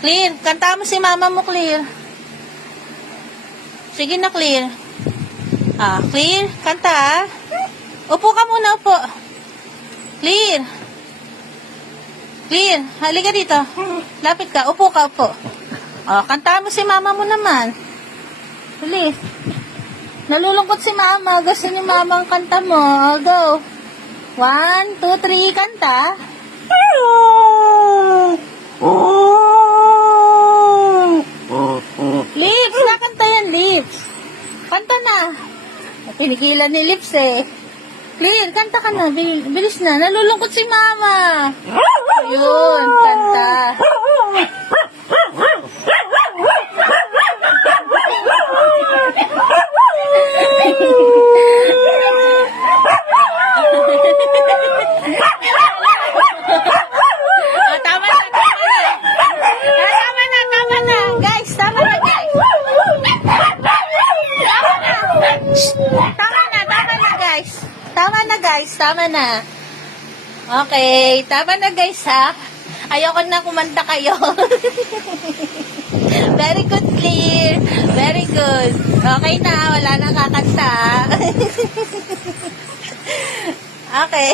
Clear. Kanta mo si mama mo, Clear. Sige na, Clear. Clear. Kanta, ah. Upo ka muna, upo. Clear. Clear. Halika dito. Lapit ka. Upo ka, upo. Kanta mo si mama mo naman. Dali. Nalulungkot si mama. Gusto ni mama ang kanta mo. Go. 1, 2, 3, kanta. Lips, nakanta yan, Lips. Kanta na. Pinigilan ni Lips eh. Clear, kanta ka na. Bilis na. Nalulungkot si mama. Ayun, kanta. Tama na. Okay, tama na guys ha. Ayoko na kumanta kayo. Very good, Clear. Very good. Okay na, wala nang kakanta. Okay.